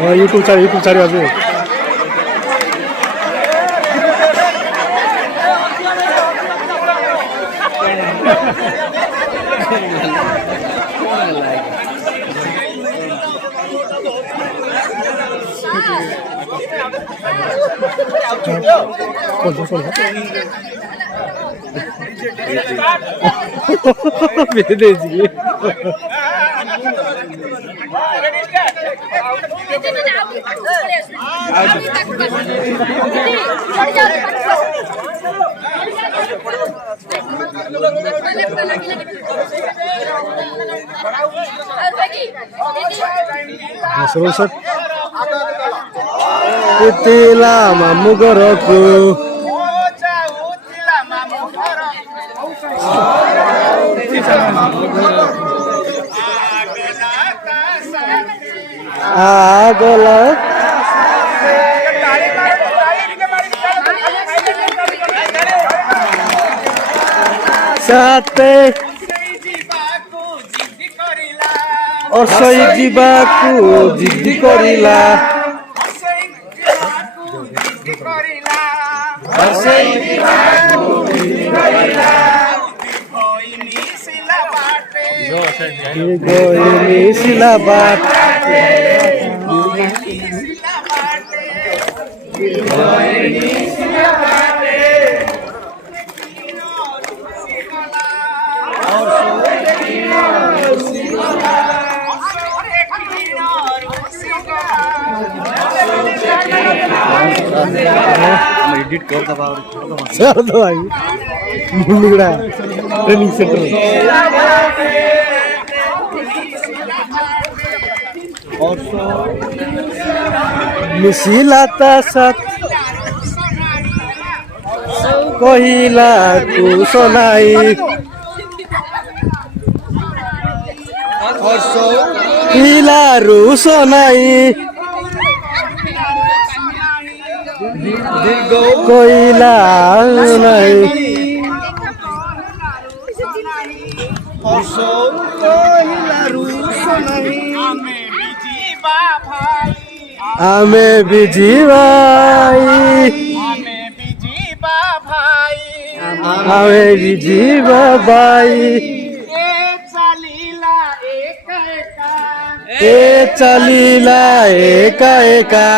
YouTube cari aja. Seru set. Utila mamu goroku. Agola. Sate. Osoi jibaku jiddi korila. Osoi jibaku jiddi korila. Ego ini silabat. Edit करता sir तो भाई मुंडा training centre और मिसिलाता सत कहिला तू सुनाई और सो हिला रू सुनाई कोयला नहीं आमे बिजी भाई आमे बिजी भाई ए चलीला एका एका